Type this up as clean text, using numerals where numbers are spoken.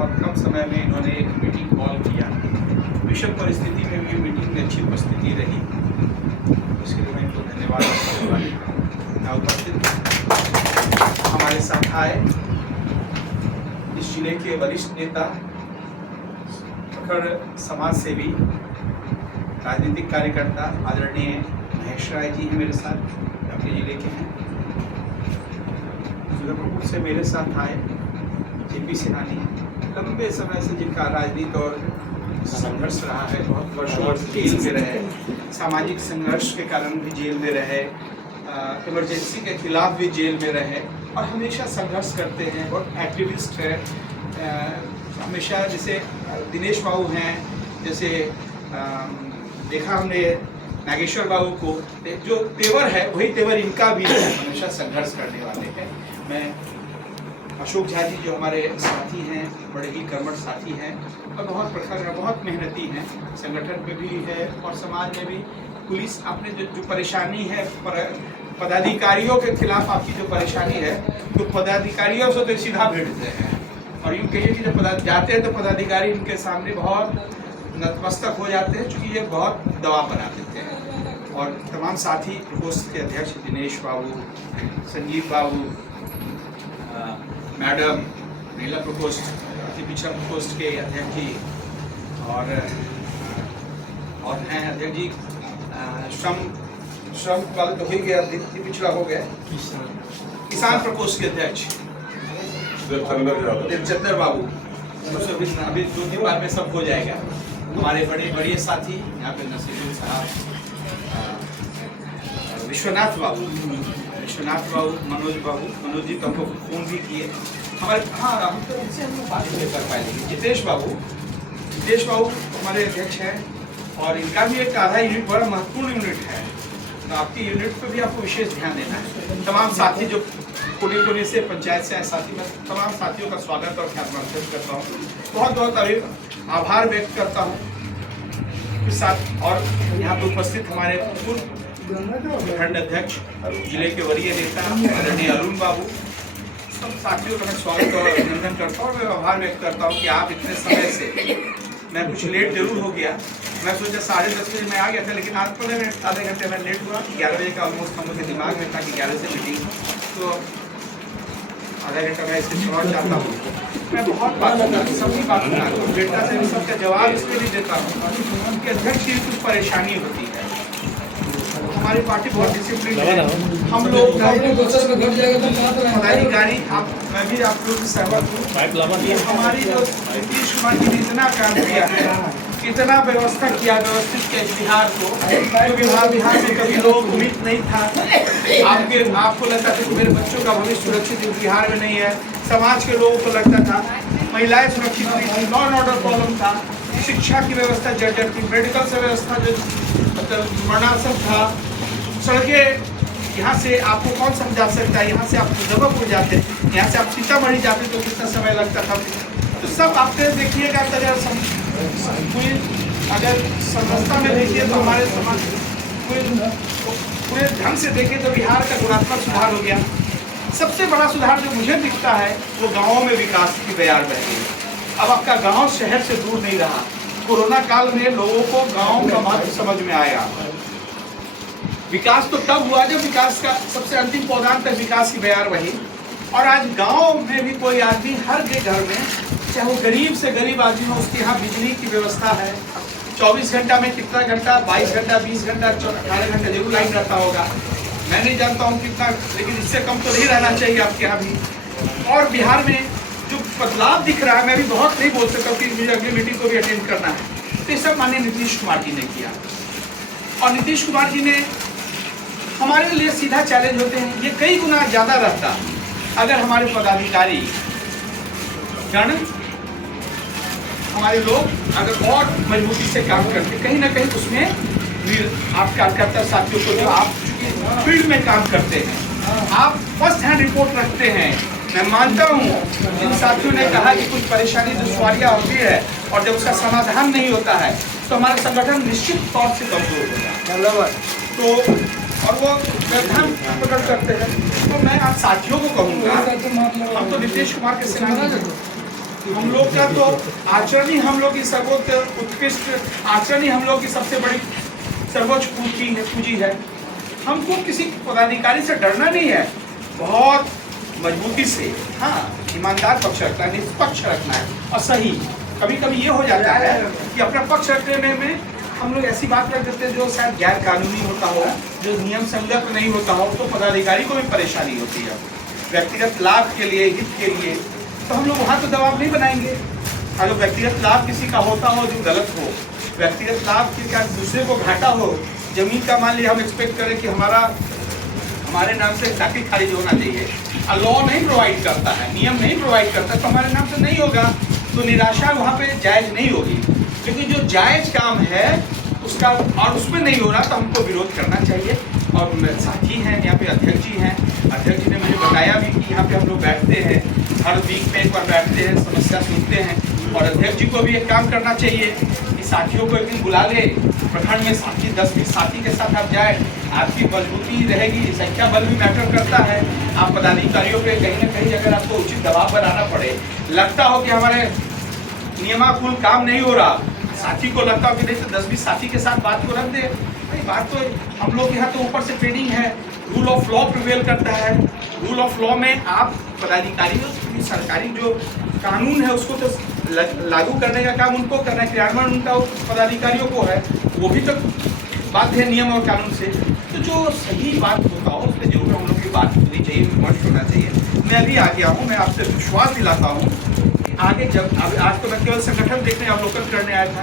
बहुत कम समय में इन्होंने एक मीटिंग कॉल किया। विषम परिस्थिति में भी मीटिंग में अच्छी उपस्थिति रही, इसके लिए मैं इनको धन्यवाद देता हूँ। उपस्थित हमारे साथ आए इस जिले के वरिष्ठ नेता, प्रखर समाज सेवी, राजनीतिक कार्यकर्ता आदरणीय महेश राय जी हैं मेरे साथ, अपने जिले के हैं। सुल्तानपुर से मेरे साथ आए जेपी सेनानी, लंबे समय से जिनका राजनीति और संघर्ष रहा है, बहुत वर्षों वर्ष जेल में रहे, सामाजिक संघर्ष के कारण भी जेल में रहे, इमरजेंसी के खिलाफ भी जेल में रहे और हमेशा संघर्ष करते हैं, बहुत एक्टिविस्ट है। हमेशा जैसे दिनेश बाबू हैं, जैसे देखा हमने नागेश्वर बाबू को, जो तेवर है वही तेवर इनका भी है, हमेशा संघर्ष करने वाले हैं। मैं अशोक झा जी जो हमारे साथी हैं, बड़े ही कर्मठ साथी हैं और बहुत प्रखर है, बहुत मेहनती हैं, संगठन में भी है और समाज में भी। पुलिस आपने जो परेशानी है, पदाधिकारियों के खिलाफ आपकी जो परेशानी है, तो पदाधिकारियों से तो सीधा भिड़ते हैं और यूँ कहिए कि जब जाते हैं तो पदाधिकारी उनके सामने बहुत नतमस्तक हो जाते हैं, चूँकि ये बहुत दबाव बना देते हैं। और तमाम साथी, प्रकोष्ठ के अध्यक्ष दिनेश बाबू, संजीव बाबू, मैडम, महिला प्रकोष्ठ, अति पिछड़ा प्रकोष्ठ के अध्यक्ष जी और हैं अध्यक्ष जी, श्रम वाले तो हो गया, अति पिछड़ा हो गया, किसान प्रकोष्ठ के अध्यक्ष देवचंद्र बाबू, अभी 2-3 बार में सब हो जाएगा। हमारे बड़े साथी यहाँ पे नसीरुल साहब, विश्वनाथ बाबू, मनोज जी तो हमको फोन भी किए हमारे। हाँ, हम तो उनसे हम बात नहीं कर पाए, लेकिन जितेश बाबू हमारे अध्यक्ष हैं और इनका भी एक आधा यूनिट बड़ा महत्वपूर्ण यूनिट है, तो आपकी यूनिट पर भी आपको विशेष ध्यान देना है। तमाम साथी जो कोने से, पंचायत से आए साथी, मैं तमाम साथियों का स्वागत और ख्याति करता हूँ, बहुत आभार व्यक्त करता हूँ के साथ। और यहाँ पर उपस्थित हमारे पूर्व खंड अध्यक्ष, जिले के वरीय नेता आदरणीय अरुण बाबू, सब साथियों का मैं स्वागत और अभिनंदन करता हूँ और मैं आभार व्यक्त करता हूँ कि आप इतने समय से, मैं कुछ लेट जरूर हो गया, मैं सोचा 10:30 बजे मैं आ गया था, लेकिन आज 15 मिनट आधे घंटे में लेट हुआ। 11 बजे का ऑलमोस्ट हम लोग के दिमाग में था कि 11 से मीटिंग, तो आधा घंटा मैं इससे छोड़ना चाहता हूँ। मैं बहुत बात सभी बातों का बेटा से सबका जवाब इसलिए नहीं देता हूँ कि अध्यक्ष की कुछ परेशानी होती है। हमारी पार्टी बहुत डिसिप्लिन है, हम लोग पदाधिकारी, मैं भी आप लोग से सहमत हूँ। हमारी जो नीतीश कुमार जी ने इतना काम किया है, इतना व्यवस्था किया, व्यवस्थित किया बिहार को, जो बिहार में कभी लोग उम्मीद नहीं था। आपको लगता था कि मेरे बच्चों का भविष्य सुरक्षित बिहार में नहीं है, समाज के लोगों को लगता था, महिलाएं सुरक्षित नहीं थी, लॉ एंड ऑर्डर प्रॉब्लम था, शिक्षा की व्यवस्था जर्जर थी, मेडिकल से व्यवस्था जो मतलब मरणासन था, सड़कें, यहाँ से आपको कौन समझा सकता है, यहाँ से आप मुजफ्फरपुर जाते, यहाँ से आप सीतामढ़ी जाते तो कितना समय लगता था। तो सब आपने देखिएगा, अगर संवस्था में देखिए तो हमारे समाज पूरे ढंग से देखिए तो बिहार का गुणात्मक सुधार हो गया। सबसे बड़ा सुधार जो मुझे दिखता है वो गाँवों में विकास की बयार बह गई। अब आपका गाँव शहर से दूर नहीं रहा। कोरोना काल में लोगों को गाँव का महत्व समझ में आया। विकास तो तब हुआ जब विकास का सबसे अंतिम पौधान तक विकास की बयार बही। और आज गांव में भी कोई आदमी, हर के घर में, चाहे वो गरीब से गरीब आदमी हो, उसके यहाँ बिजली की व्यवस्था है। 24 घंटा में कितना घंटा, 22 घंटा, 20 घंटा, 18 घंटा जरूर लाइन रहता होगा। मैं नहीं जानता हूँ कितना, लेकिन इससे कम तो नहीं रहना चाहिए आपके यहाँ भी। और बिहार में जो बदलाव दिख रहा है, मैं भी बहुत नहीं बोल सकता कि मुझे अगली मीटिंग को भी अटेंड करना है, तो ये सब माननीय नीतीश कुमार जी ने किया। और नीतीश कुमार जी ने हमारे लिए सीधा चैलेंज होते हैं, ये कई गुना ज़्यादा रहता अगर हमारे पदाधिकारी गण, हमारे लोग अगर और मजबूती से काम करते। कहीं ना कहीं उसमें आप कार्यकर्ता साथियों को, जो आप फील्ड में काम करते हैं, आप फर्स्ट हैंड रिपोर्ट रखते हैं। मैं मानता हूँ जिन साथियों ने कहा कि कुछ परेशानी दुश्वारियाँ होती है और जब उसका समाधान नहीं होता है तो हमारा संगठन निश्चित तौर से कमजोर होगा। तो और वो व्यवधान प्रकट करते हैं। तो मैं आज साथियों को कहूँगा, हम तो नीतीश कुमार के सेनानी हैं, हम लोग का तो आचरण ही हम लोग की सर्वोच्च उत्कृष्ट आचरण ही हम लोग की सबसे बड़ी सर्वोच्च पूंजी है। हमको किसी पदाधिकारी से डरना नहीं है, बहुत मजबूती से, हाँ, ईमानदार पक्ष रखना है, निष्पक्ष रखना है और सही। कभी कभी ये हो जाता है कि अपना पक्ष रखने में हम लोग ऐसी बात कर देते हैं जो शायद गैर कानूनी होता हो, जो नियम संगत नहीं होता हो, तो पदाधिकारी को भी परेशानी होती है व्यक्तिगत लाभ के लिए, हित के लिए। तो हम लोग वहाँ तो दबाव नहीं बनाएंगे। अगर व्यक्तिगत लाभ किसी का होता हो जो गलत हो, व्यक्तिगत लाभ के क्या दूसरे को घाटा हो, जमीन का मान लिया हम एक्सपेक्ट करें कि हमारे नाम से दाखिल खारिज होना चाहिए, लॉ नहीं प्रोवाइड करता है, नियम नहीं प्रोवाइड करता, तो हमारे नाम से नहीं होगा, तो निराशा वहाँ पे जायज नहीं होगी। क्योंकि जो जायज काम है उसका और उसमें नहीं हो रहा तो हमको विरोध करना चाहिए। और साथी हैं यहाँ पे, अध्यक्ष जी हैं, अध्यक्ष जी ने मुझे बताया भी कि यहाँ पे हम लोग बैठते हैं, हर वीक में एक बार बैठते हैं, समस्या सुनते हैं। और अध्यक्ष जी को भी एक काम करना चाहिए कि साथियों को एक दिन बुला ले, प्रखंड में साथी 10-20 साथी के साथ आप जाए, आपकी मजबूती रहेगी, संख्या बल भी मैटर करता है। आप पदाधिकारियों पे कहीं ना कहीं अगर आपको उचित दबाव बनाना पड़े, लगता हो कि हमारे नियमानुकूल काम नहीं हो रहा, साथी को लगता हो कि नहीं, तो 10-20 साथी के साथ बात को रख दे। भाई बात तो हम लोग यहाँ तो ऊपर से ट्रेनिंग है, रूल ऑफ लॉ प्रिवेल करता है। रूल ऑफ लॉ में आप पदाधिकारियों की सरकारी जो कानून है उसको तो लागू करने का काम उनको करना है, क्रियान्वयन उनका पदाधिकारियों को है, वो भी तो बाध्य है नियम और कानून से। तो जो सही बात होता हो उस पर जरूर हम लोग की बात होनी चाहिए, विमर्श होना चाहिए। मैं अभी आ गया हूँ, मैं आपसे विश्वास दिलाता हूँ आगे जब आज तो मैं केवल संगठन देखने अवलोकन करने आया था,